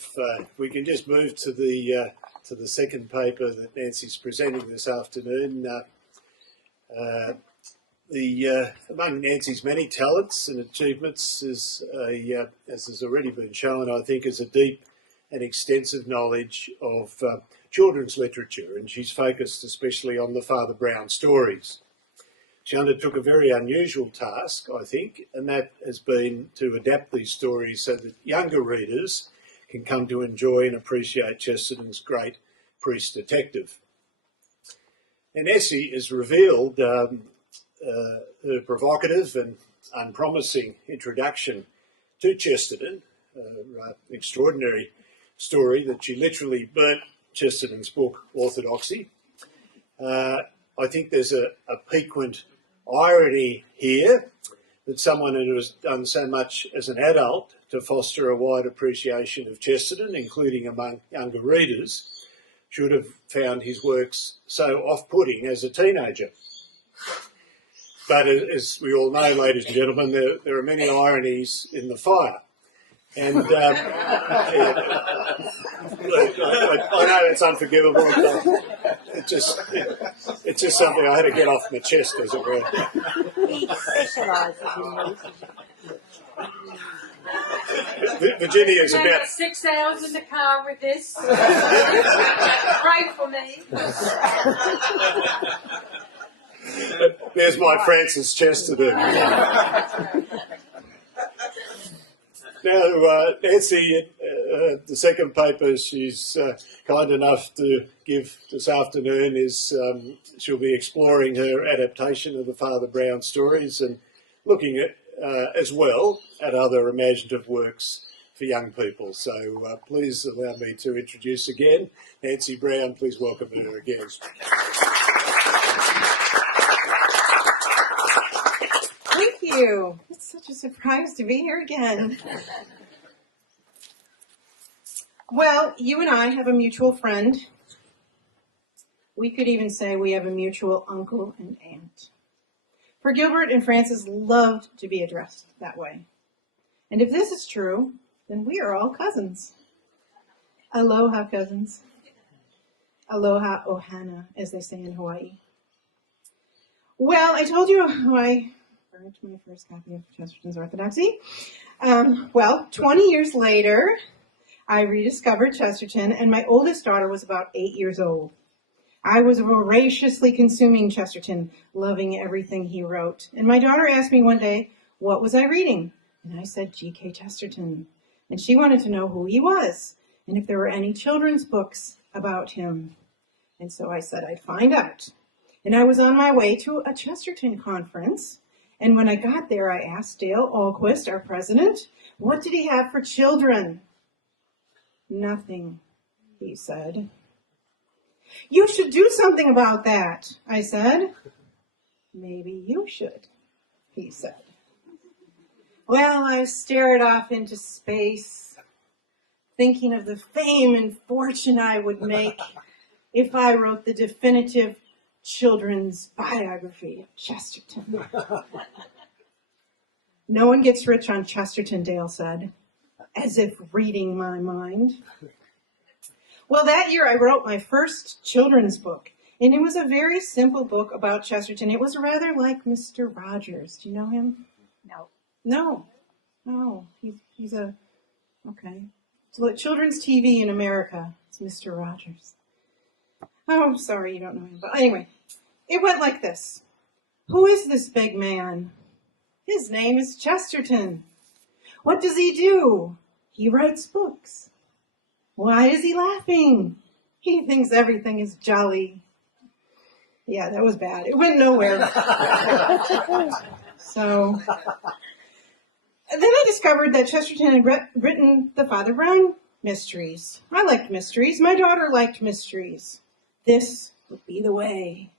if we can just move to the second paper that Nancy's presenting this afternoon. Among Nancy's many talents and achievements is as has already been shown, I think, is a deep and extensive knowledge of children's literature, and she's focused especially on the Father Brown stories. She undertook a very unusual task, I think, and that has been to adapt these stories so that younger readers can come to enjoy and appreciate Chesterton's great priest detective. And Essie has revealed her provocative and unpromising introduction to Chesterton, an extraordinary story that she literally burnt Chesterton's book, Orthodoxy. I think there's a piquant irony here that someone who has done so much as an adult to foster a wide appreciation of Chesterton, including among younger readers, should have found his works so off-putting as a teenager. But as we all know, ladies and gentlemen, there are many ironies in the fire. And I know it's unforgivable, but it's just something I had to get off my chest, as it were. He specialises in these. Virginia is about 6 hours in the car with this. Pray for me. There's my Francis Chesterton. Now, Nancy, the second paper she's kind enough to give this afternoon is she'll be exploring her adaptation of the Father Brown stories and looking at, as well, at other imaginative works for young people. So please allow me to introduce again Nancy Brown. Please welcome her again. Thank you. It's such a surprise to be here again. Well, you and I have a mutual friend. We could even say we have a mutual uncle and aunt. For Gilbert and Frances loved to be addressed that way. And if this is true, then we are all cousins. Aloha, cousins. Aloha ohana, as they say in Hawaii. Well, I told you how I burnt my first copy of Chesterton's Orthodoxy. 20 years later, I rediscovered Chesterton, and my oldest daughter was about 8 years old. I was voraciously consuming Chesterton, loving everything he wrote. And my daughter asked me one day, what was I reading? And I said, G.K. Chesterton. And she wanted to know who he was, and if there were any children's books about him. And so I said I'd find out. And I was on my way to a Chesterton conference. And when I got there, I asked Dale Ahlquist, our president, what did he have for children? Nothing, he said. You should do something about that, I said. Maybe you should, he said. Well, I stared off into space, thinking of the fame and fortune I would make if I wrote the definitive children's biography of Chesterton. No one gets rich on Chesterton, Dale said, as if reading my mind. Well, that year I wrote my first children's book, and it was a very simple book about Chesterton. It was rather like Mr. Rogers. Do you know him? No. He's a, okay. So children's TV in America. It's Mr. Rogers. Oh, sorry, you don't know him. But anyway, it went like this. Who is this big man? His name is Chesterton. What does he do? He writes books. Why is he laughing? He thinks everything is jolly. Yeah, that was bad. It went nowhere. So, then I discovered that Chesterton had written the Father Brown mysteries. I liked mysteries. My daughter liked mysteries. This would be the way.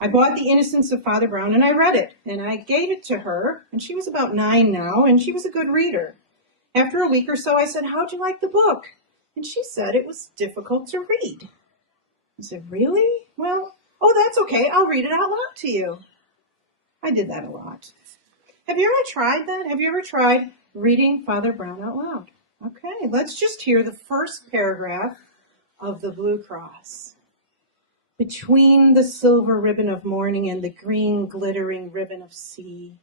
I bought The Innocence of Father Brown and I read it. And I gave it to her. And she was about 9 now, and she was a good reader. After a week or so, I said, how'd you like the book? And she said it was difficult to read. I said, really? Well, that's okay. I'll read it out loud to you. I did that a lot. Have you ever tried that? Have you ever tried reading Father Brown out loud? Okay, let's just hear the first paragraph of the Blue Cross. Between the silver ribbon of morning and the green glittering ribbon of sea,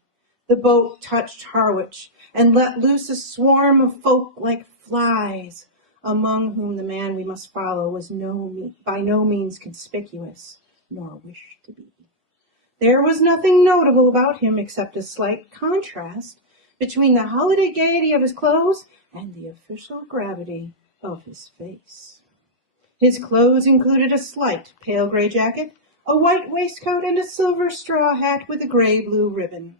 the boat touched Harwich and let loose a swarm of folk like flies, among whom the man we must follow was by no means conspicuous, nor wished to be. There was nothing notable about him except a slight contrast between the holiday gaiety of his clothes and the official gravity of his face. His clothes included a slight pale gray jacket, a white waistcoat, and a silver straw hat with a gray-blue ribbon.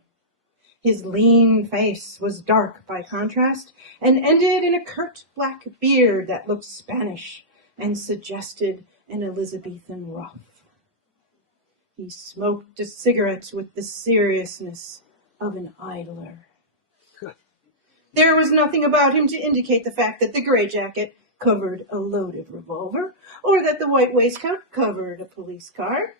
His lean face was dark by contrast and ended in a curt black beard that looked Spanish and suggested an Elizabethan ruff. He smoked a cigarette with the seriousness of an idler. There was nothing about him to indicate the fact that the gray jacket covered a loaded revolver, or that the white waistcoat covered a police car,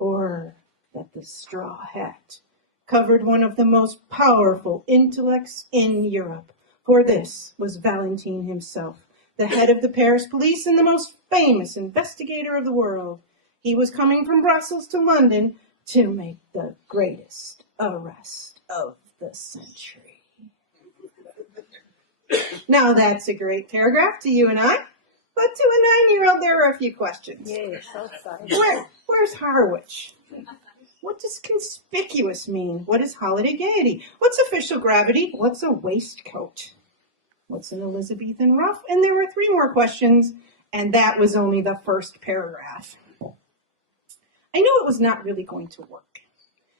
or that the straw hat covered one of the most powerful intellects in Europe, for this was Valentine himself, the head of the Paris police and the most famous investigator of the world. He was coming from Brussels to London to make the greatest arrest of the century. Now that's a great paragraph to you and I, but to a 9-year-old there are a few questions. Yeah, so excited. Where's Harwich? What does conspicuous mean? What is holiday gaiety? What's official gravity? What's a waistcoat? What's an Elizabethan ruff? And there were 3 more questions, and that was only the first paragraph. I knew it was not really going to work.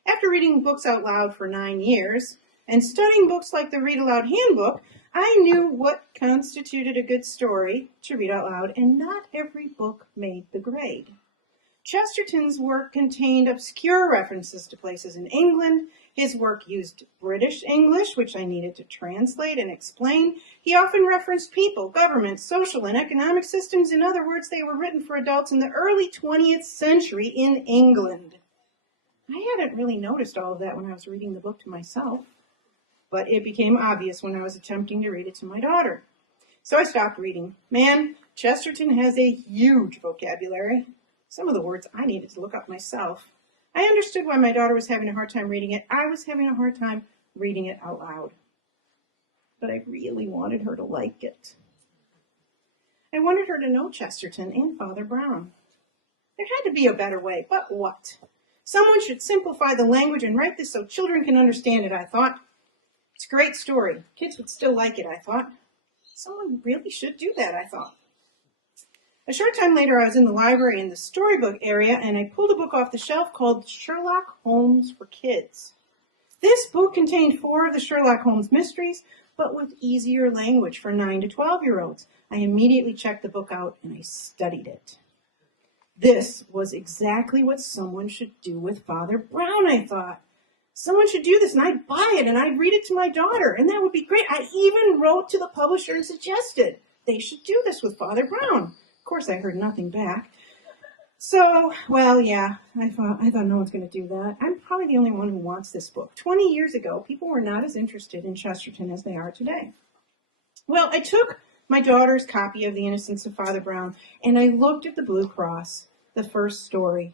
After reading books out loud for 9 years and studying books like the Read Aloud Handbook, I knew what constituted a good story to read out loud, and not every book made the grade. Chesterton's work contained obscure references to places in England. His work used British English, which I needed to translate and explain. He often referenced people, government, social, and economic systems. In other words, they were written for adults in the early 20th century in England. I hadn't really noticed all of that when I was reading the book to myself, but it became obvious when I was attempting to read it to my daughter. So I stopped reading. Man, Chesterton has a huge vocabulary. Some of the words I needed to look up myself. I understood why my daughter was having a hard time reading it. I was having a hard time reading it out loud. But I really wanted her to like it. I wanted her to know Chesterton and Father Brown. There had to be a better way, but what? Someone should simplify the language and write this so children can understand it, I thought. It's a great story. Kids would still like it, I thought. Someone really should do that, I thought. A short time later, I was in the library in the storybook area, and I pulled a book off the shelf called Sherlock Holmes for Kids. This book contained 4 of the Sherlock Holmes mysteries, but with easier language for 9 to 12-year-olds. I immediately checked the book out, and I studied it. This was exactly what someone should do with Father Brown, I thought. Someone should do this, and I'd buy it, and I'd read it to my daughter, and that would be great. I even wrote to the publisher and suggested they should do this with Father Brown. Of course, I heard nothing back. So, well, yeah, I thought no one's going to do that. I'm probably the only one who wants this book. 20 years ago, people were not as interested in Chesterton as they are today. Well, I took my daughter's copy of The Innocents of Father Brown, and I looked at the Blue Cross, the first story,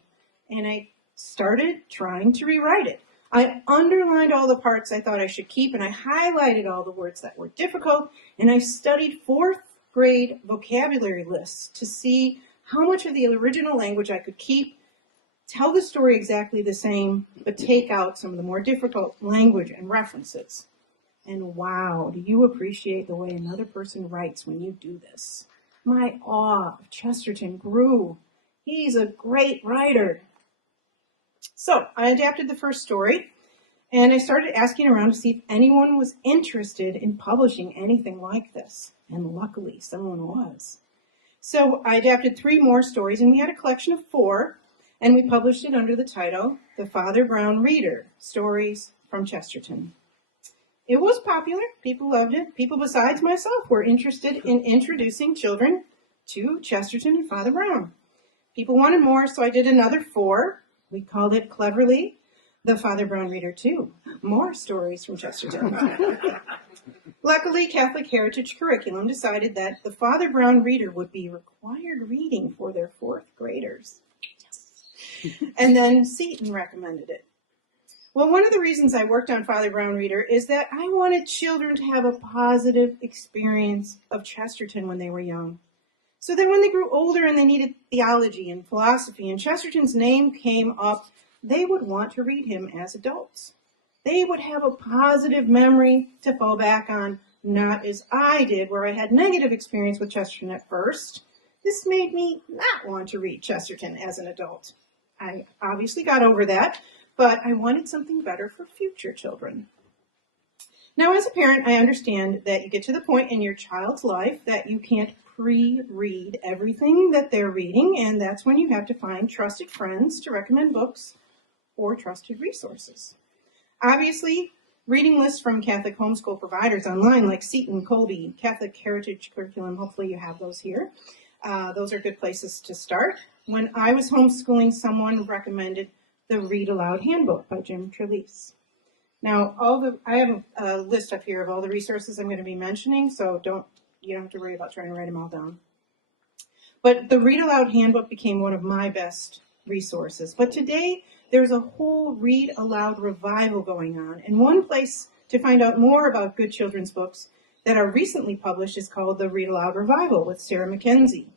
and I started trying to rewrite it. I underlined all the parts I thought I should keep, and I highlighted all the words that were difficult, and I studied 4th grade vocabulary lists to see how much of the original language I could keep, tell the story exactly the same, but take out some of the more difficult language and references. And wow, do you appreciate the way another person writes when you do this? My awe of Chesterton grew. He's a great writer. So I adapted the first story, and I started asking around to see if anyone was interested in publishing anything like this. And luckily, someone was. So I adapted 3 more stories, and we had a collection of 4, and we published it under the title, The Father Brown Reader, Stories from Chesterton. It was popular. People loved it. People besides myself were interested in introducing children to Chesterton and Father Brown. People wanted more, so I did another 4. We called it cleverly The Father Brown Reader 2, More Stories from Chesterton. Luckily, Catholic Heritage Curriculum decided that the Father Brown Reader would be required reading for their fourth graders. And then Seton recommended it. Well, one of the reasons I worked on Father Brown Reader is that I wanted children to have a positive experience of Chesterton when they were young. So that when they grew older and they needed theology and philosophy and Chesterton's name came up, they would want to read him as adults. They would have a positive memory to fall back on, not as I did, where I had negative experience with Chesterton at first. This made me not want to read Chesterton as an adult. I obviously got over that, but I wanted something better for future children. Now, as a parent, I understand that you get to the point in your child's life that you can't pre-read everything that they're reading, and that's when you have to find trusted friends to recommend books or trusted resources. Obviously, reading lists from Catholic homeschool providers online like Seton, Colby, Catholic Heritage Curriculum, hopefully you have those here. Those are good places to start. When I was homeschooling, someone recommended the Read Aloud Handbook by Jim Trelease. Now, I have a list up here of all the resources I'm going to be mentioning, so you don't have to worry about trying to write them all down. But the Read Aloud Handbook became one of my best resources. But today, there's a whole Read Aloud revival going on. And one place to find out more about good children's books that are recently published is called the Read Aloud Revival with Sarah Mackenzie.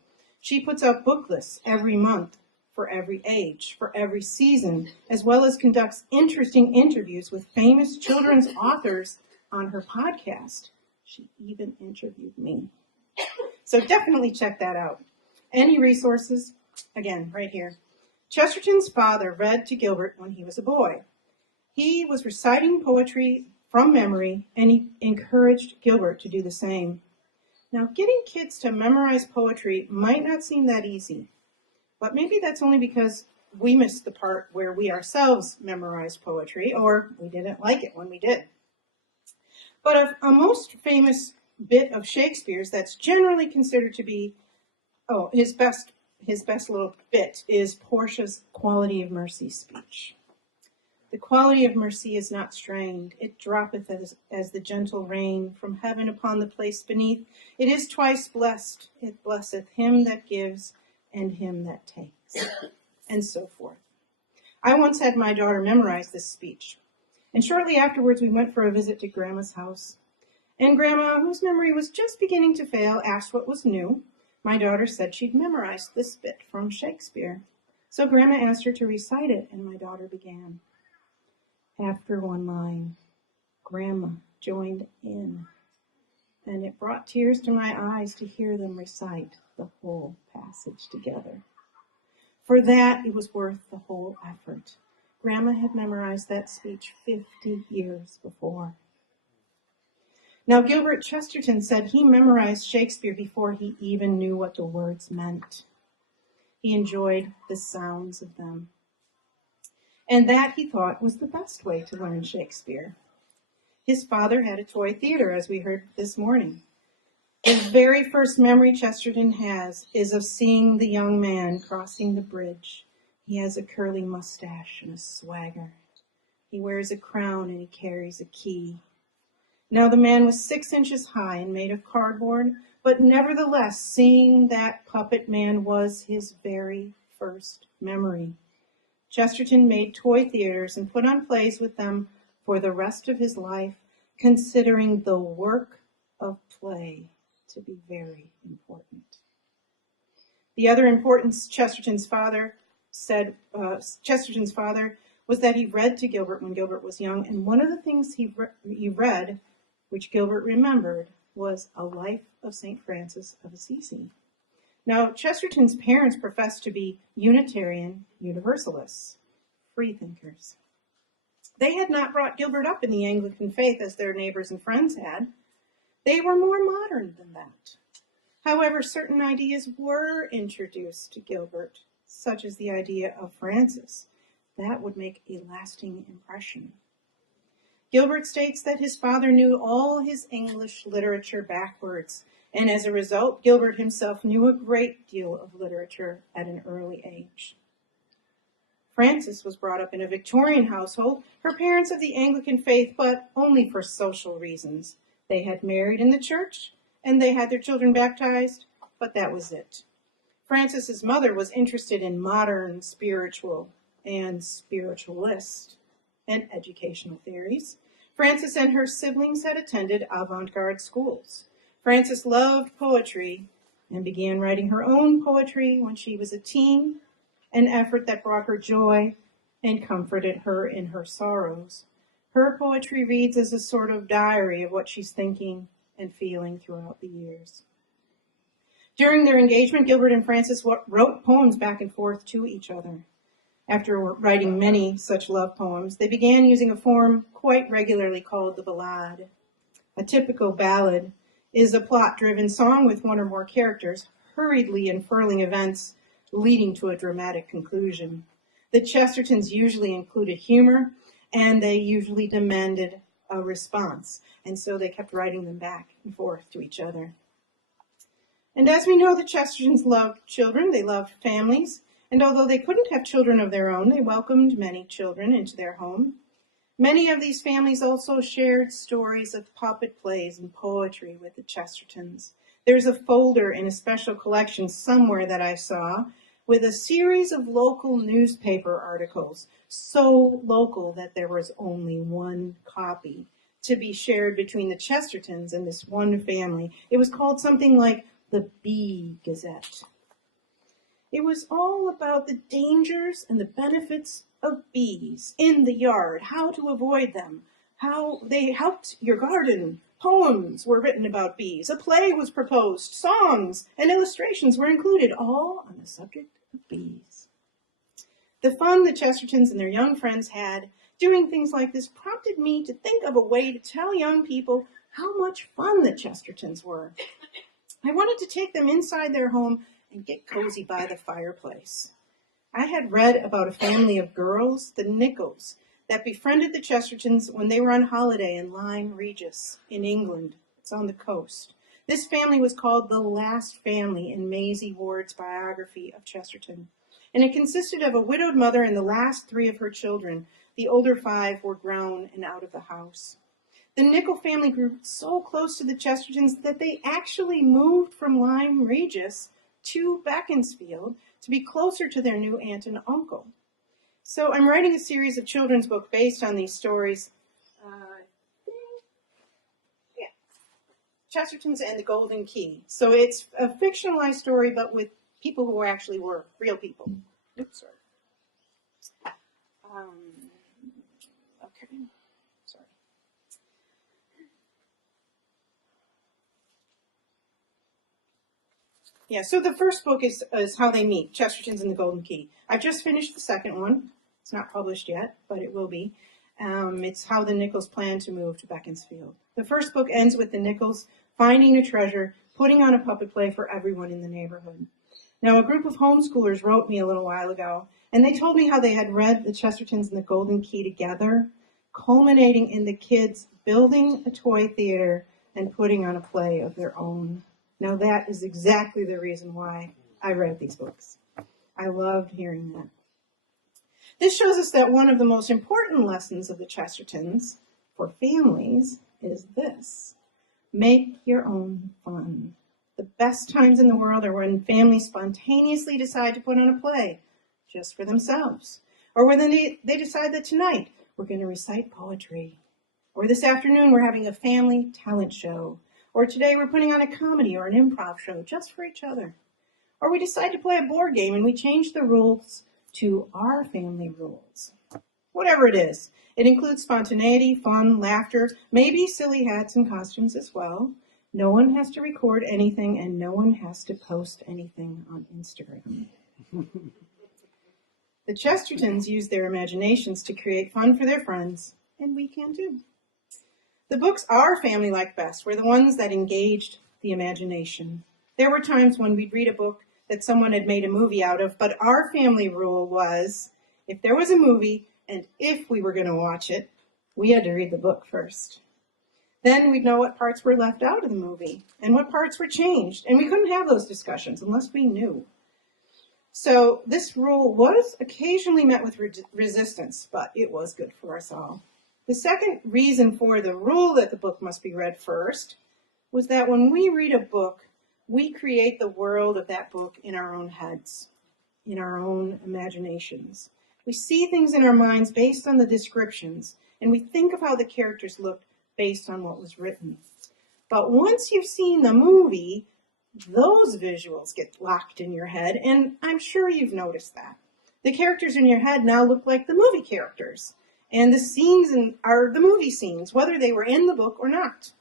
She puts out book lists every month for every age, for every season, as well as conducts interesting interviews with famous children's authors on her podcast. She even interviewed me. So definitely check that out. Any resources? Again, right here. Chesterton's father read to Gilbert when he was a boy. He was reciting poetry from memory, and he encouraged Gilbert to do the same. Now, getting kids to memorize poetry might not seem that easy, but maybe that's only because we missed the part where we ourselves memorized poetry, or we didn't like it when we did. But a most famous bit of Shakespeare's that's generally considered to be, his best little bit is Portia's Quality of Mercy speech. The quality of mercy is not strained. It droppeth as the gentle rain from heaven upon the place beneath. It is twice blessed. It blesseth him that gives and him that takes, and so forth. I once had my daughter memorize this speech, and shortly afterwards we went for a visit to Grandma's house. And Grandma, whose memory was just beginning to fail, asked what was new. My daughter said she'd memorized this bit from Shakespeare. So Grandma asked her to recite it, and my daughter began. After one line, Grandma joined in, and it brought tears to my eyes to hear them recite the whole passage together. For that, it was worth the whole effort. Grandma had memorized that speech 50 years before. Now, Gilbert Chesterton said he memorized Shakespeare before he even knew what the words meant. He enjoyed the sounds of them. And that, he thought, was the best way to learn Shakespeare. His father had a toy theater, as we heard this morning. The very first memory Chesterton has is of seeing the young man crossing the bridge. He has a curly mustache and a swagger. He wears a crown and he carries a key. Now, the man was 6 inches high and made of cardboard, but nevertheless, seeing that puppet man was his very first memory. Chesterton made toy theaters and put on plays with them for the rest of his life, considering the work of play to be very important. The other importance Chesterton's father was that he read to Gilbert when Gilbert was young, and one of the things he read, which Gilbert remembered, was A Life of St. Francis of Assisi. Now, Chesterton's parents professed to be Unitarian Universalists, freethinkers. They had not brought Gilbert up in the Anglican faith as their neighbors and friends had. They were more modern than that. However, certain ideas were introduced to Gilbert, such as the idea of Francis. That would make a lasting impression. Gilbert states that his father knew all his English literature backwards, and as a result, Gilbert himself knew a great deal of literature at an early age. Frances was brought up in a Victorian household, her parents of the Anglican faith, but only for social reasons. They had married in the church, and they had their children baptized, but that was it. Frances's mother was interested in modern spiritual and spiritualist and educational theories. Frances and her siblings had attended avant-garde schools. Frances loved poetry and began writing her own poetry when she was a teen, an effort that brought her joy and comforted her in her sorrows. Her poetry reads as a sort of diary of what she's thinking and feeling throughout the years. During their engagement, Gilbert and Frances wrote poems back and forth to each other. After writing many such love poems, they began using a form quite regularly called the ballade. A typical ballad is a plot-driven song with one or more characters hurriedly unfurling events leading to a dramatic conclusion. The Chestertons usually included humor, and they usually demanded a response, and so they kept writing them back and forth to each other. And as we know, the Chestertons loved children, they loved families, and although they couldn't have children of their own, they welcomed many children into their home. Many of these families also shared stories of puppet plays and poetry with the Chestertons. There's a folder in a special collection somewhere that I saw with a series of local newspaper articles, so local that there was only one copy to be shared between the Chestertons and this one family. It was called something like the Bee Gazette. It was all about the dangers and the benefits of bees in the yard, how to avoid them, how they helped your garden. Poems were written about bees. A play was proposed. Songs and illustrations were included, all on the subject of bees. The fun the Chestertons and their young friends had doing things like this prompted me to think of a way to tell young people how much fun the Chestertons were. I wanted to take them inside their home and get cozy by the fireplace. I had read about a family of girls, the Nicholls, that befriended the Chestertons when they were on holiday in Lyme Regis in England. It's on the coast. This family was called the last family in Maisie Ward's biography of Chesterton, and it consisted of a widowed mother and the last three of her children. The older five were grown and out of the house. The Nicholl family grew so close to the Chestertons that they actually moved from Lyme Regis to Beaconsfield to be closer to their new aunt and uncle. So I'm writing a series of children's books based on these stories. Chestertons and the Golden Key. So it's a fictionalized story, but with people who actually were real people. Oops, sorry. Okay, sorry. Yeah, so the first book is How They Meet, Chestertons and the Golden Key. I've just finished the second one. It's not published yet, but it will be. It's how the Nicholls plan to move to Beaconsfield. The first book ends with the Nicholls finding a treasure, putting on a puppet play for everyone in the neighborhood. Now, a group of homeschoolers wrote me a little while ago, and they told me how they had read the Chestertons and the Golden Key together, culminating in the kids building a toy theater and putting on a play of their own. Now, that is exactly the reason why I read these books. I loved hearing that. This shows us that one of the most important lessons of the Chestertons for families is this: make your own fun. The best times in the world are when families spontaneously decide to put on a play just for themselves, or when they decide that tonight we're going to recite poetry, or this afternoon we're having a family talent show, or today we're putting on a comedy or an improv show just for each other, or we decide to play a board game and we change the rules to our family rules. Whatever it is, it includes spontaneity, fun, laughter, maybe silly hats and costumes as well. No one has to record anything and no one has to post anything on Instagram. The Chestertons use their imaginations to create fun for their friends, and we can too. The books our family liked best were the ones that engaged the imagination. There were times when we'd read a book that someone had made a movie out of, but our family rule was, if there was a movie and if we were going to watch it, we had to read the book first. Then we'd know what parts were left out of the movie and what parts were changed, and we couldn't have those discussions unless we knew. So this rule was occasionally met with resistance, but it was good for us all. The second reason for the rule that the book must be read first was that when we read a book, we create the world of that book in our own heads, in our own imaginations. We see things in our minds based on the descriptions, and we think of how the characters looked based on what was written. But once you've seen the movie, those visuals get locked in your head, and I'm sure you've noticed that. The characters in your head now look like the movie characters, and the scenes are the movie scenes, whether they were in the book or not.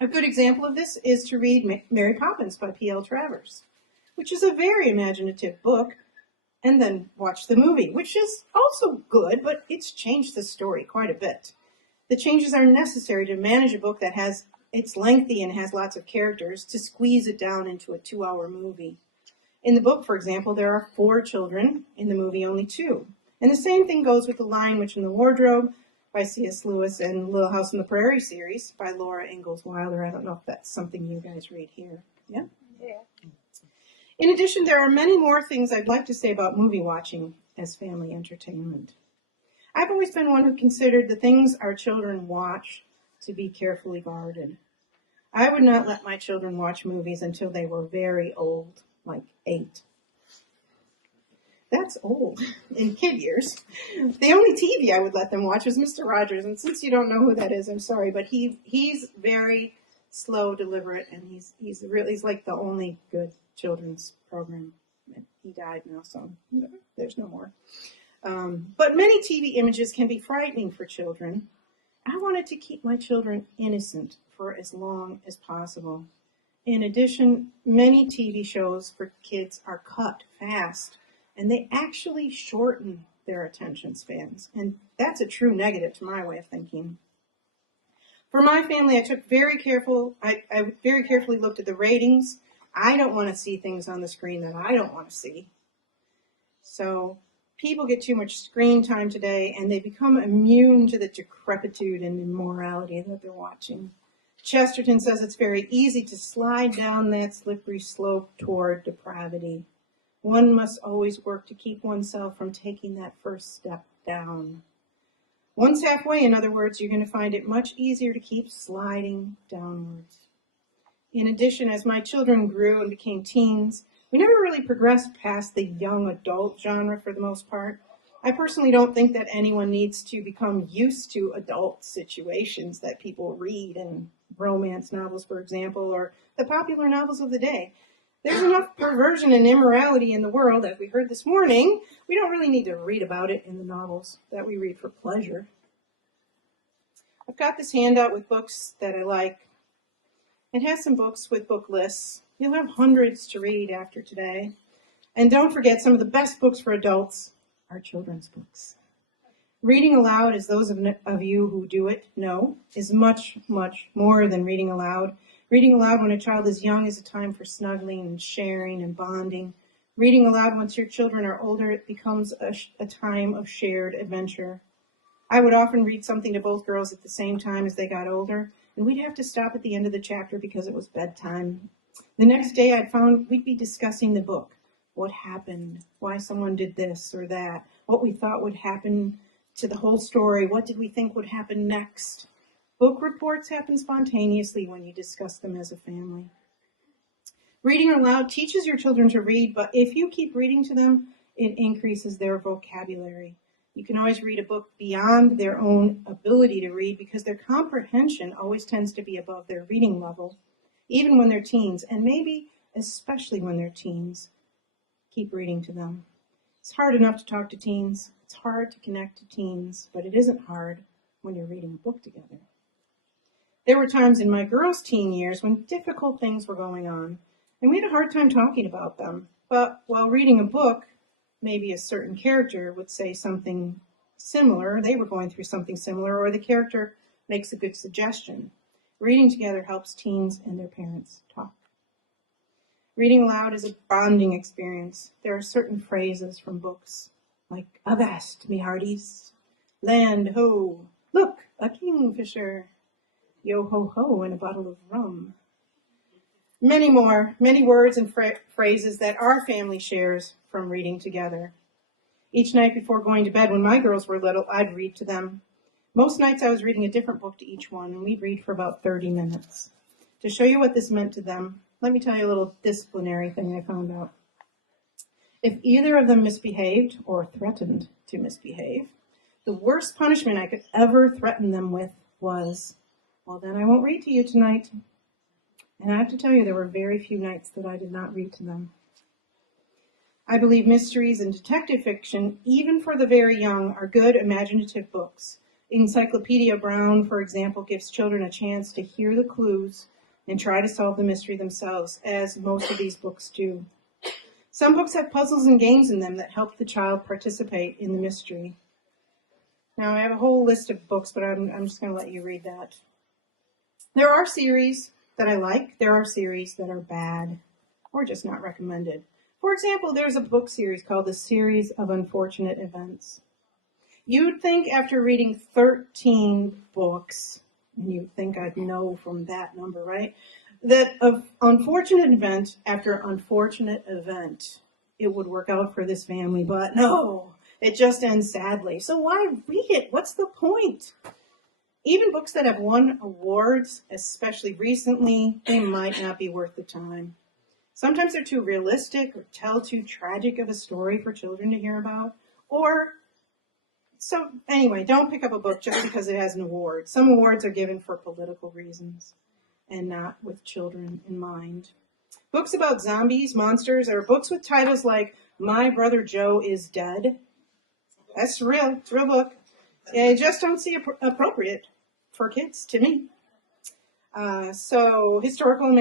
A good example of this is to read Mary Poppins by P.L. Travers, which is a very imaginative book, and then watch the movie, which is also good, but it's changed the story quite a bit. The changes are necessary to manage a book that it's lengthy and has lots of characters to squeeze it down into a 2-hour movie. In the book, for example, there are 4 children. In the movie, only 2. And the same thing goes with The Lion, Witch, and the Wardrobe by C.S. Lewis and Little House on the Prairie series by Laura Ingalls Wilder. I don't know if that's something you guys read here. Yeah? Yeah. In addition, there are many more things I'd like to say about movie watching as family entertainment. I've always been one who considered the things our children watch to be carefully guarded. I would not let my children watch movies until they were very old, like 8. That's old in kid years. The only TV I would let them watch was Mr. Rogers, and since you don't know who that is, I'm sorry, but he's very slow, deliberate, and he's like the only good children's program. He died now, so there's no more. But many TV images can be frightening for children. I wanted to keep my children innocent for as long as possible. In addition, many TV shows for kids are cut fast, and they actually shorten their attention spans. And that's a true negative to my way of thinking. For my family, I very carefully looked at the ratings. I don't want to see things on the screen that I don't want to see. So people get too much screen time today, and they become immune to the decrepitude and immorality that they're watching. Chesterton says it's very easy to slide down that slippery slope toward depravity. One must always work to keep oneself from taking that first step down. Once halfway, in other words, you're going to find it much easier to keep sliding downwards. In addition, as my children grew and became teens, we never really progressed past the young adult genre for the most part. I personally don't think that anyone needs to become used to adult situations that people read in romance novels, for example, or the popular novels of the day. There's enough perversion and immorality in the world, as we heard this morning. We don't really need to read about it in the novels that we read for pleasure. I've got this handout with books that I like. It has some books with book lists. You'll have hundreds to read after today. And don't forget, some of the best books for adults are children's books. Reading aloud, as those of you who do it know, is much, much more than reading aloud. Reading aloud when a child is young is a time for snuggling and sharing and bonding. Reading aloud once your children are older, it becomes a time of shared adventure. I would often read something to both girls at the same time as they got older, and we'd have to stop at the end of the chapter because it was bedtime. The next day I'd found we'd be discussing the book. What happened? Why someone did this or that? What we thought would happen to the whole story? What did we think would happen next? Book reports happen spontaneously when you discuss them as a family. Reading aloud teaches your children to read, but if you keep reading to them, it increases their vocabulary. You can always read a book beyond their own ability to read because their comprehension always tends to be above their reading level, even when they're teens, and maybe especially when they're teens. Keep reading to them. It's hard enough to talk to teens. It's hard to connect to teens, but it isn't hard when you're reading a book together. There were times in my girls' teen years when difficult things were going on, and we had a hard time talking about them. But while reading a book, maybe a certain character would say something similar, they were going through something similar, or the character makes a good suggestion. Reading together helps teens and their parents talk. Reading aloud is a bonding experience. There are certain phrases from books, like, "Avast, me hearties," "Land ho," "Look, a kingfisher," "Yo ho ho," and a bottle of rum. Many more, many words and phrases that our family shares from reading together. Each night before going to bed, when my girls were little, I'd read to them. Most nights I was reading a different book to each one, and we'd read for about 30 minutes. To show you what this meant to them, let me tell you a little disciplinary thing I found out. If either of them misbehaved or threatened to misbehave, the worst punishment I could ever threaten them with was, well, then I won't read to you tonight. And I have to tell you, there were very few nights that I did not read to them. I believe mysteries and detective fiction, even for the very young, are good imaginative books. Encyclopedia Brown, for example, gives children a chance to hear the clues and try to solve the mystery themselves, as most of these books do. Some books have puzzles and games in them that help the child participate in the mystery. Now, I have a whole list of books, but I'm just going to let you read that. There are series that I like. There are series that are bad or just not recommended. For example, there's a book series called The Series of Unfortunate Events. You'd think after reading 13 books, and you'd think I'd know from that number, right? That of unfortunate event after unfortunate event, it would work out for this family, but no, it just ends sadly. So why read it? What's the point? Even books that have won awards, especially recently, they might not be worth the time. Sometimes they're too realistic or tell too tragic of a story for children to hear about. So anyway, don't pick up a book just because it has an award. Some awards are given for political reasons and not with children in mind. Books about zombies, monsters, or books with titles like My Brother Joe is Dead. That's real. It's a real book. I just don't see appropriate for kids, to me. So historical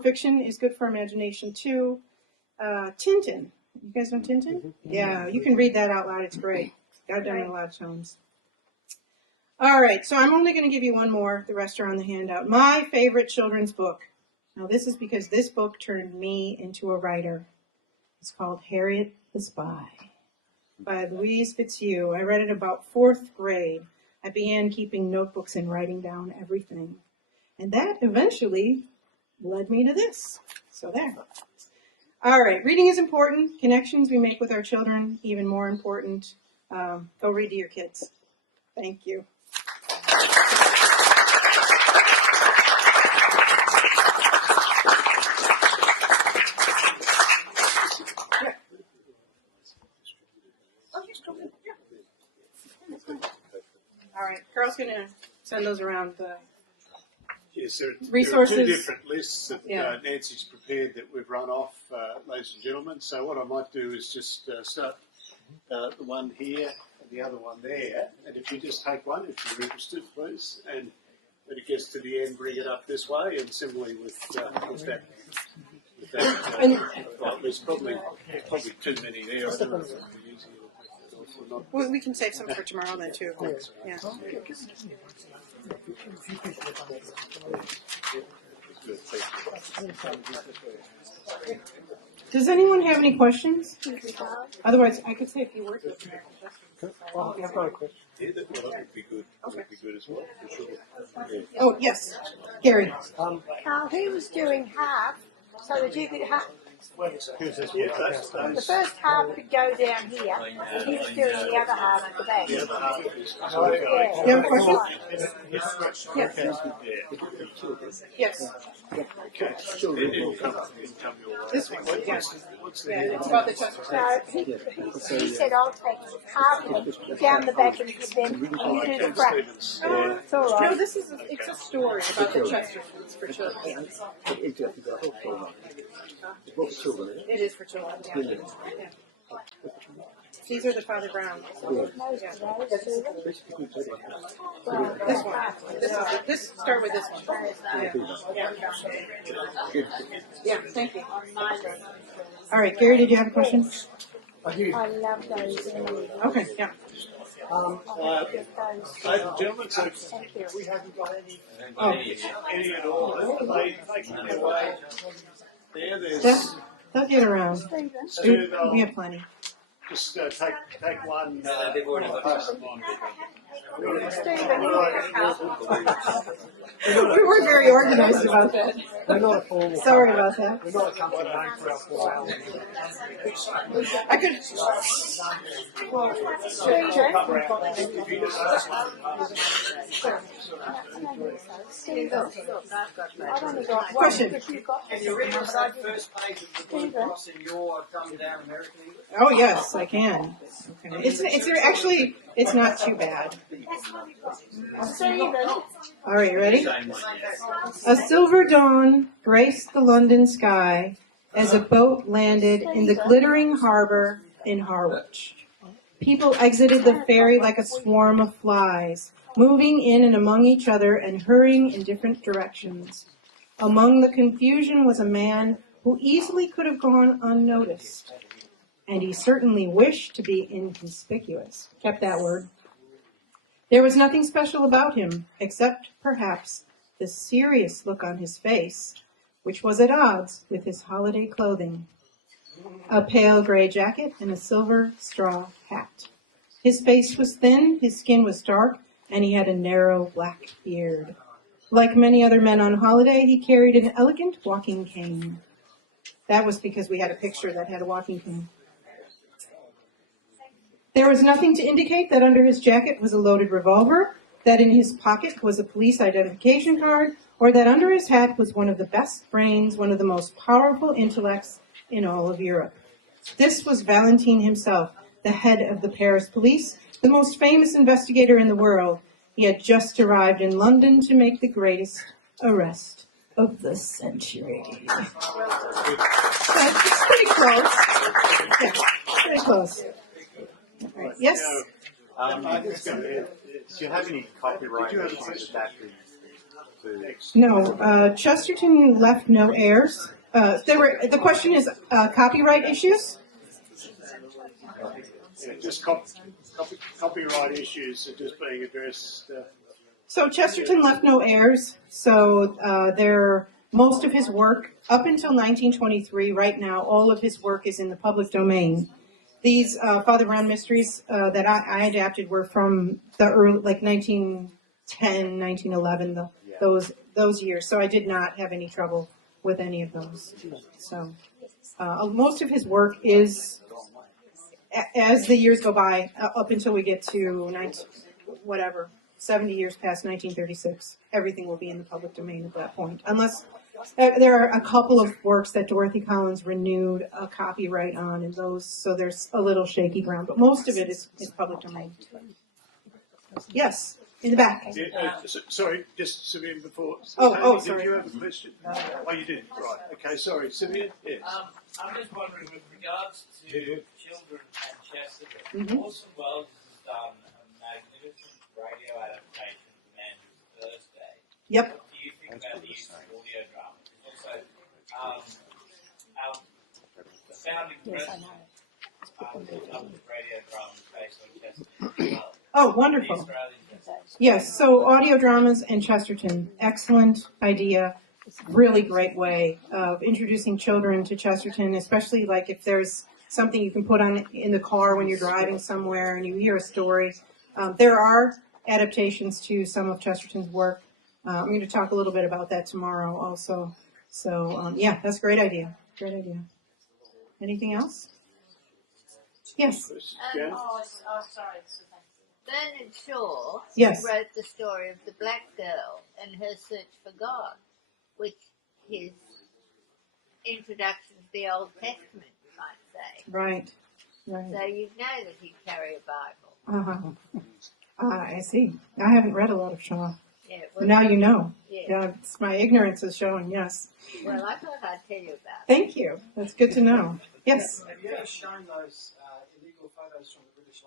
fiction is good for imagination too. Tintin. You guys know Tintin? Mm-hmm. Yeah, you can read that out loud. It's great. I've done it a lot of times. All right, so I'm only going to give you one more. The rest are on the handout. My favorite children's book. Now, this is because this book turned me into a writer. It's called Harriet the Spy by Louise Fitzhugh. I read it about 4th grade. I began keeping notebooks and writing down everything. And that eventually led me to this. So there. All right, reading is important. Connections we make with our children, even more important. Go read to your kids. Thank you. All right, Carl's going to send those around. Yes, there are resources. 2 different lists that Nancy's prepared that we've run off, ladies and gentlemen. So what I might do is just start the one here and the other one there. And if you just take one, if you're interested, please. And when it gets to the end, bring it up this way. And similarly with that. Well, there's probably too many there. I don't know if it'll be easy or not. Well, we can save some for tomorrow then too. Yeah. Does anyone have any questions? Otherwise, I could say a few words. Well, I've got a question. Yeah, that would be good. That would be good as well, for sure. Yeah. Oh, yes. Gary. Carl, he was doing half so that you could have. The first half could go down here, and he was doing the other half at the back. The other half is You have a question? Yes. okay. It'll come your way. This one. Yes. What's the Yeah, it's about the chest. So he said, I'll take half down the back and give them, and you do the front. It's all No, right. it's a story about the Chestertons for children. It is for children. Yeah. These are the Father Brown. Most of those, do them. This one. This start with this one. Yeah. Thank you. All right, Gary, did you have a question? I love those. Okay. Yeah. ladies and gentlemen, so Thank you. we haven't got any at all. They taking their way. There's They'll get around. two. We have plenty. Just take one. They've already got Stephen, We weren't very organized about that. We're not a formal Sorry about that. We're not a company known for our formality. I could. Question. Can you read us that first page of the Blue Cross in your dumbed down American English? Oh yes, I can. Okay. It's not too bad. Stephen. All right, you ready? A silver dawn graced the London sky as a boat landed in the glittering harbor in Harwich. People exited the ferry like a swarm of flies, moving in and among each other and hurrying in different directions. Among the confusion was a man who easily could have gone unnoticed, and he certainly wished to be inconspicuous. Kept that word. There was nothing special about him, except, perhaps, the serious look on his face, which was at odds with his holiday clothing. A pale gray jacket and a silver straw hat. His face was thin, his skin was dark, and he had a narrow black beard. Like many other men on holiday, he carried an elegant walking cane. That was because we had a picture that had a walking cane. There was nothing to indicate that under his jacket was a loaded revolver, that in his pocket was a police identification card, or that under his hat was one of the best brains, one of the most powerful intellects in all of Europe. This was Valentine himself, the head of the Paris police, the most famous investigator in the world. He had just arrived in London to make the greatest arrest of the century. It's pretty close. Yeah, pretty close. All right. Yes? Do you have any copyright issues with that? No. Chesterton left no heirs. The question is copyright issues? Yeah, just copyright issues are just being addressed. So Chesterton left no heirs. So most of his work, up until 1923, right now, all of his work is in the public domain. These Father Brown mysteries that I adapted were from the early, like 1910, 1911, those years. So I did not have any trouble with any of those. So most of his work is, as the years go by, up until we get to 70 years past 1936, everything will be in the public domain at that point, unless there are a couple of works that Dorothy Collins renewed a copyright on, and those, so there's a little shaky ground, but most of it is public domain. Yes, in the back. Sorry, just Simeon before. Sorry. Did you have a question? Oh, you did. Right. Okay. Sorry, Simeon. Yes. I'm just wondering, with regards to children and Chesterton, Orson Welles has done a magnificent radio adaptation of The Man Who's Thursday. Yep. What do you think about the use of audio drama? Also, the founding president of the radio drama is based on Chesterton as well. Oh, wonderful. Yes, so audio dramas and Chesterton, excellent idea. Really great way of introducing children to Chesterton, especially like if there's something you can put on in the car when you're driving somewhere and you hear a story. There are adaptations to some of Chesterton's work. I'm going to talk a little bit about that tomorrow also. So, yeah, that's a great idea. Great idea. Anything else? Yes. Jan? Sorry. Bernard Shaw Yes. wrote the story of the black girl and her search for God, which his introduction to the Old Testament, you might say. Right. So you know that he'd carry a Bible. I see. I haven't read a lot of Shaw. Yeah, But now you know. Yeah. My ignorance is showing, yes. Well, I thought I'd tell you about it. Thank you. That's good to know. Yes. Have you ever shown those illegal photos from the British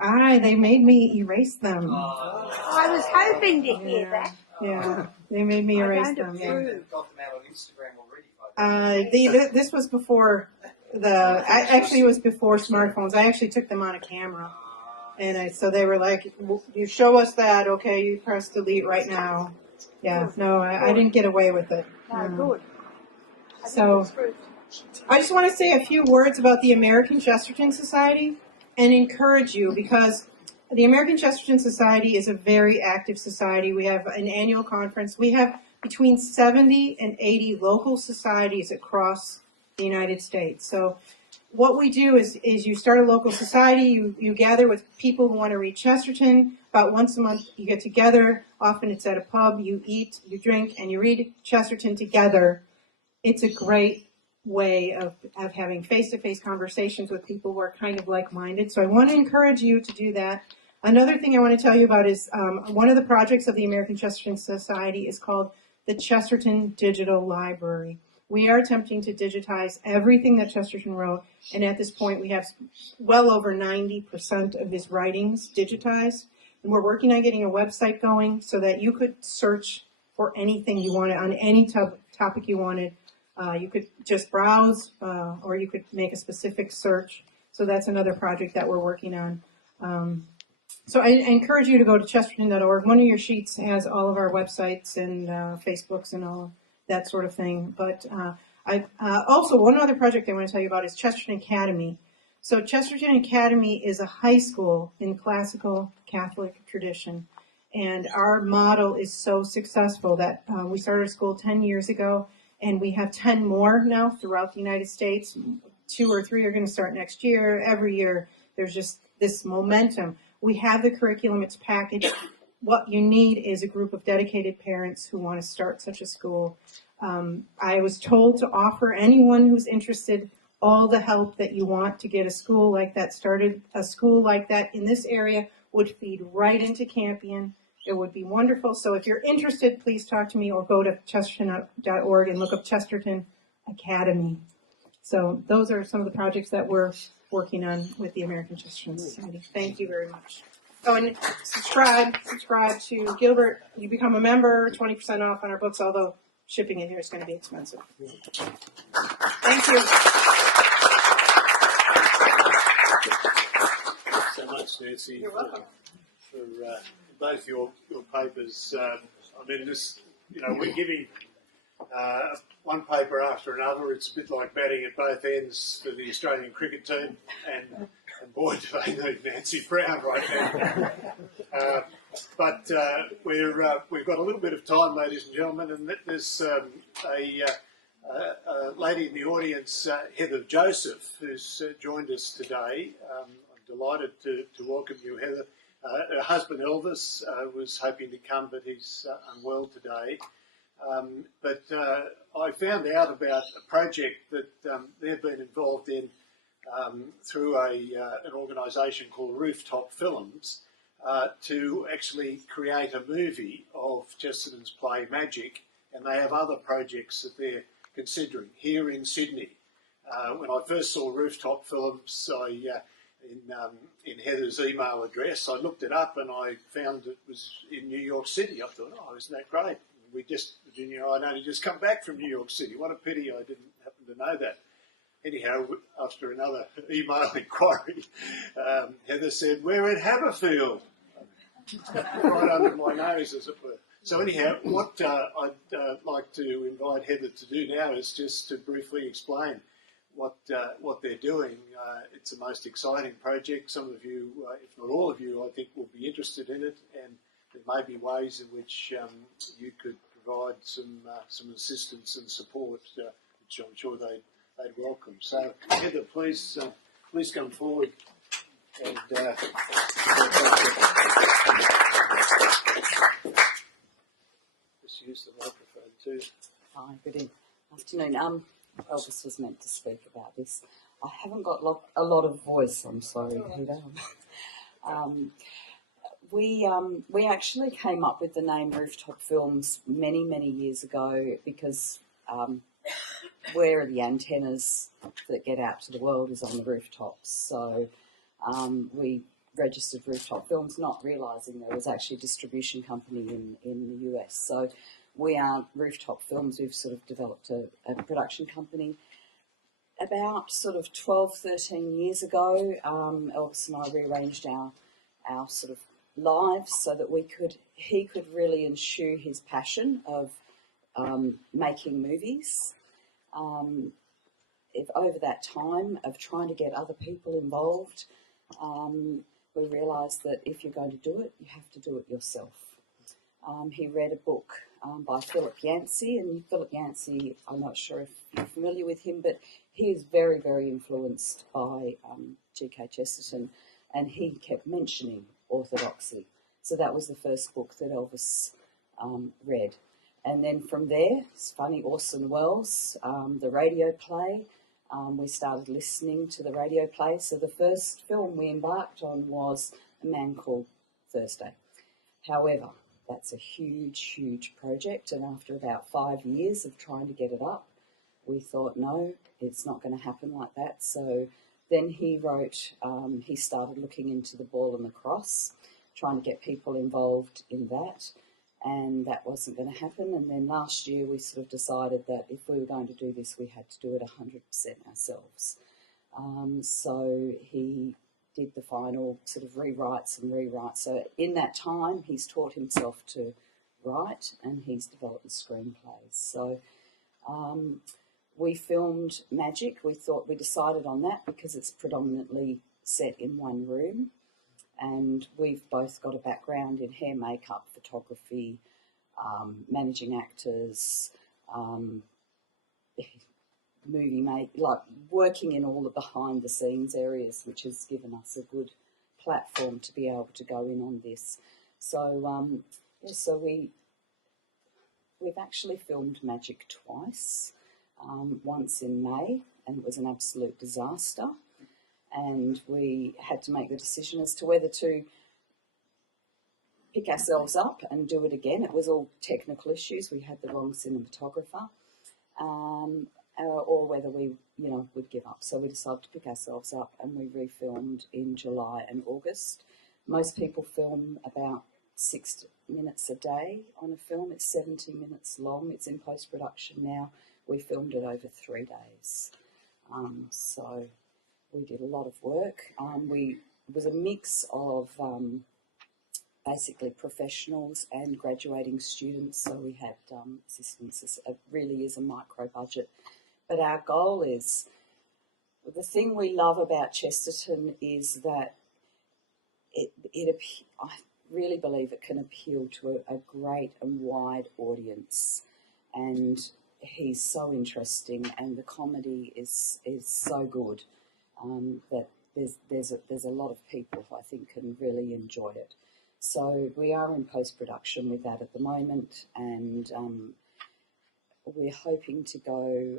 Library? They made me erase them. I was hoping to hear that. Yeah, they made me erase them. Yeah. You've got them out on Instagram already. This was before actually it was before smartphones. I actually took them on a camera. And so they were like, you show us that, okay, you press delete right now. Yeah, no, I didn't get away with it. No, good. So I just want to say a few words about the American Chesterton Society and encourage you, because the American Chesterton Society is a very active society. We have an annual conference. We have between 70 and 80 local societies across the United States. So what we do is you start a local society, you gather with people who want to read Chesterton. About once a month you get together. Often it's at a pub, you eat, you drink, and you read Chesterton together. It's a great way of having face-to-face conversations with people who are kind of like-minded. So I want to encourage you to do that. Another thing I want to tell you about is one of the projects of the American Chesterton Society is called the Chesterton Digital Library. We are attempting to digitize everything that Chesterton wrote, and at this point we have well over 90% of his writings digitized. And we're working on getting a website going so that you could search for anything you wanted on any topic you wanted. You could just browse, or you could make a specific search. So that's another project that we're working on. So I encourage you to go to chesterton.org. One of your sheets has all of our websites and Facebooks and all that sort of thing. But also, one other project I want to tell you about is Chesterton Academy. So Chesterton Academy is a high school in classical Catholic tradition. And our model is so successful that we started a school 10 years ago, and we have 10 more now throughout the United States. 2 or 3 are going to start next year. Every year, there's just this momentum. We have the curriculum, it's packaged. What you need is a group of dedicated parents who want to start such a school. I was told to offer anyone who's interested all the help that you want to get a school like that started. A school like that in this area would feed right into Campion. It would be wonderful. So if you're interested, please talk to me or go to chesterton.org and look up Chesterton Academy. So those are some of the projects that we're working on with the American Chesterton Society. Thank you very much. Oh, and subscribe to Gilbert. You become a member, 20% off on our books, although shipping in here is going to be expensive. Thank you. Thanks so much, Nancy. You're welcome. For both your papers. I mean, this, we're giving one paper after another. It's a bit like batting at both ends for the Australian cricket team, and boy, do they need Nancy Brown right now. But we've got a little bit of time, ladies and gentlemen, and there's a lady in the audience, Heather Joseph, who's joined us today. I'm delighted to welcome you, Heather. Her husband Elvis was hoping to come, but he's unwell today. But I found out about a project that they've been involved in through an organisation called Rooftop Films to actually create a movie of Chesterton's play Magic, and they have other projects that they're considering here in Sydney. When I first saw Rooftop Films, in Heather's email address, I looked it up and I found it was in New York City. I thought, oh, isn't that great? Virginia, I'd only just come back from New York City. What a pity I didn't happen to know that. Anyhow, after another email inquiry, Heather said, we're at Haberfield, right under my nose, as it were. So anyhow, what I'd like to invite Heather to do now is just to briefly explain what they're doing. It's the most exciting project. Some of you, if not all of you, I think will be interested in it, and there may be ways in which you could provide some assistance and support, which I'm sure they'd welcome. So, Heather, please come forward and just use the microphone too. Hi, good afternoon. Elvis was meant to speak about this. I haven't got a lot of voice, I'm sorry, Peter. We actually came up with the name Rooftop Films many, many years ago because where the antennas that get out to the world is on the rooftops. So we registered Rooftop Films, not realising there was actually a distribution company in the US. So we are Rooftop Films. We've sort of developed a production company. About sort of 12, 13 years ago, Elvis and I rearranged our sort of lives so that he could really ensue his passion of making movies. If over that time of trying to get other people involved, we realised that if you're going to do it, you have to do it yourself. He read a book by Philip Yancey, and Philip Yancey, I'm not sure if you're familiar with him, but he is very, very influenced by G.K. Chesterton, and he kept mentioning orthodoxy. So that was the first book that Elvis read. And then from there, it's funny, Orson Welles, the radio play, we started listening to the radio play. So the first film we embarked on was A Man Called Thursday. However, that's a huge, huge project, and after about 5 years of trying to get it up, we thought, no, it's not going to happen like that. So then he wrote, he started looking into the ball and the cross, trying to get people involved in that, and that wasn't going to happen. And then last year we sort of decided that if we were going to do this, we had to do it 100% ourselves. So he did the final sort of rewrites. So in that time, he's taught himself to write, and he's developed the screenplays. So we filmed Magic. We decided on that because it's predominantly set in one room, and we've both got a background in hair, makeup, photography, managing actors, like working in all the behind the scenes areas, which has given us a good platform to be able to go in on this. So so we've actually filmed Magic twice, once in May, and it was an absolute disaster, and we had to make the decision as to whether to pick ourselves up and do it again. It was all technical issues. We had the wrong cinematographer. Or whether we, would give up. So we decided to pick ourselves up, and we refilmed in July and August. Most people film about 6 minutes a day on a film. It's 70 minutes long. It's in post-production now. We filmed it over 3 days. So we did a lot of work. It was a mix of basically professionals and graduating students. So we had assistants. It really is a micro budget. But our goal is, the thing we love about Chesterton is that I really believe it can appeal to a great and wide audience. And he's so interesting, and the comedy is so good that there's a lot of people I think can really enjoy it. So we are in post-production with that at the moment, and we're hoping to go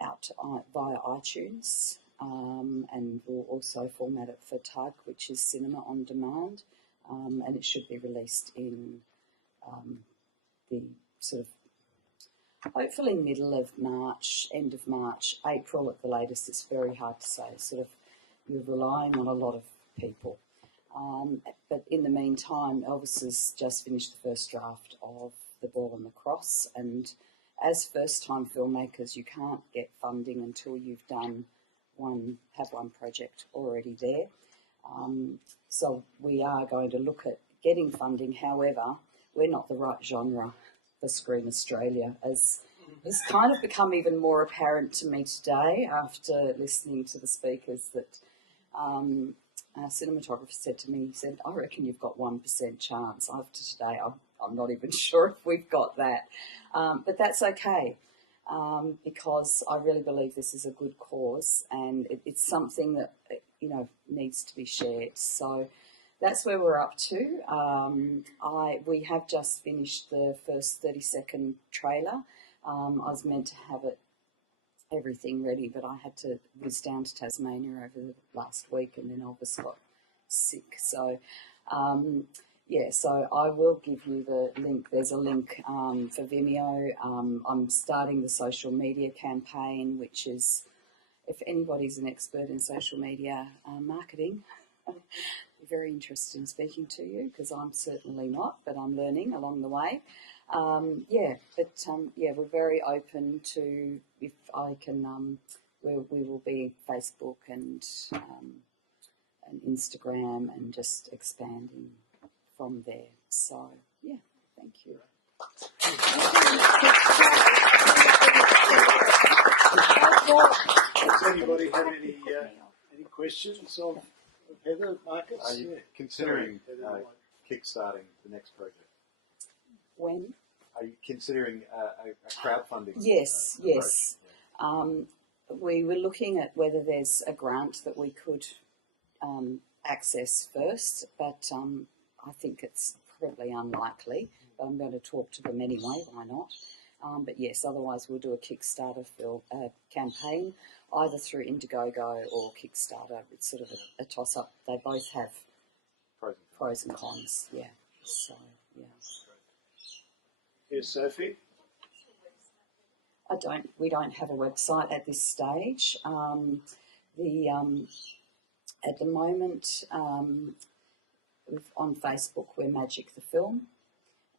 out via iTunes, and we'll also format it for TUG, which is cinema on demand, and it should be released in the sort of hopefully middle of March, end of March, April at the latest. It's very hard to say. Sort of, you're relying on a lot of people. But in the meantime, Elvis has just finished the first draft of The Ball and the Cross, and as first-time filmmakers, you can't get funding until you've have one project already there. So we are going to look at getting funding. However, we're not the right genre for Screen Australia, as has kind of become even more apparent to me today after listening to the speakers that our cinematographer said to me, he said, I reckon you've got 1% chance. After today, I'm not even sure if we've got that. But that's okay, because I really believe this is a good cause, and it's something that, needs to be shared. So that's where we're up to. We have just finished the first 30-second trailer. I was meant to have everything ready, but I was down to Tasmania over the last week, and then Elvis got sick. So, so I will give you the link. There's a link for Vimeo. I'm starting the social media campaign, which is, if anybody's an expert in social media marketing, I'm very interested in speaking to you, because I'm certainly not, but I'm learning along the way. We're very open to, if I can, we will be Facebook and Instagram, and just expanding from there. So, thank you. Does anybody have any questions of Heather, Marcus? Are you considering Heather, kickstarting the next project? When? Are you considering a crowdfunding? Yes, approach? yes. We were looking at whether there's a grant that we could access first, but I think it's probably unlikely. But I'm going to talk to them anyway. Why not? But yes, otherwise we'll do a Kickstarter campaign, either through Indiegogo or Kickstarter. It's sort of a toss-up. They both have pros and cons. Yeah. So yeah. Yes, Sophie? We don't have a website at this stage. At the moment, on Facebook we're Magic the Film,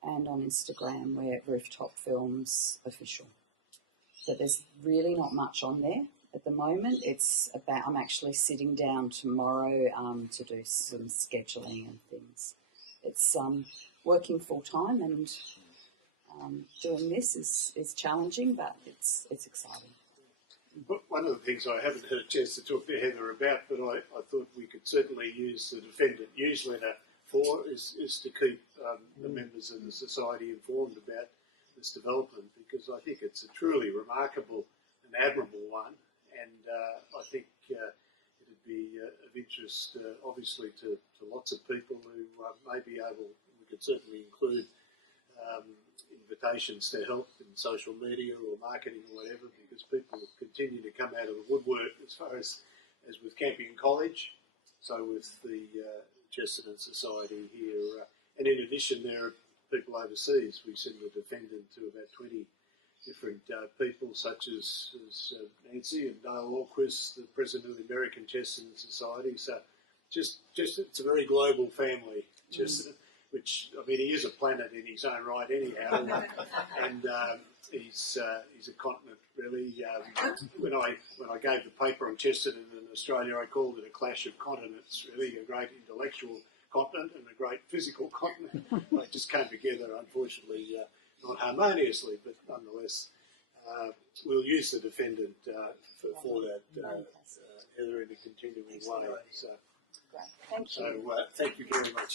and on Instagram we're Rooftop Films Official. But there's really not much on there at the moment. I'm actually sitting down tomorrow to do some scheduling and things. It's working full time, and doing this is challenging, but it's exciting. One of the things I haven't had a chance to talk to Heather about, but I thought we could certainly use the Defendant newsletter for, is to keep the members of the Society informed about this development, because I think it's a truly remarkable and admirable one, and I think it'd be of interest, obviously, to lots of people who may be able, we could certainly include invitations to help in social media or marketing or whatever, because people continue to come out of the woodwork as far as with Campion College, so with the Chesterton Society here. And in addition, there are people overseas. We send the Defendant to about 20 different people, such as Nancy and Dale Allquist, the president of the American Chesterton Society. So just it's a very global family, Chesterton. Which, I mean, he is a planet in his own right anyhow, and he's a continent, really. When I gave the paper on Chesterton in Australia, I called it a clash of continents, really, a great intellectual continent and a great physical continent. They just came together, unfortunately, not harmoniously, but nonetheless. We'll use the Defendant for that, Heather, in a continuing way. So. Great. Thank you. So thank you very much.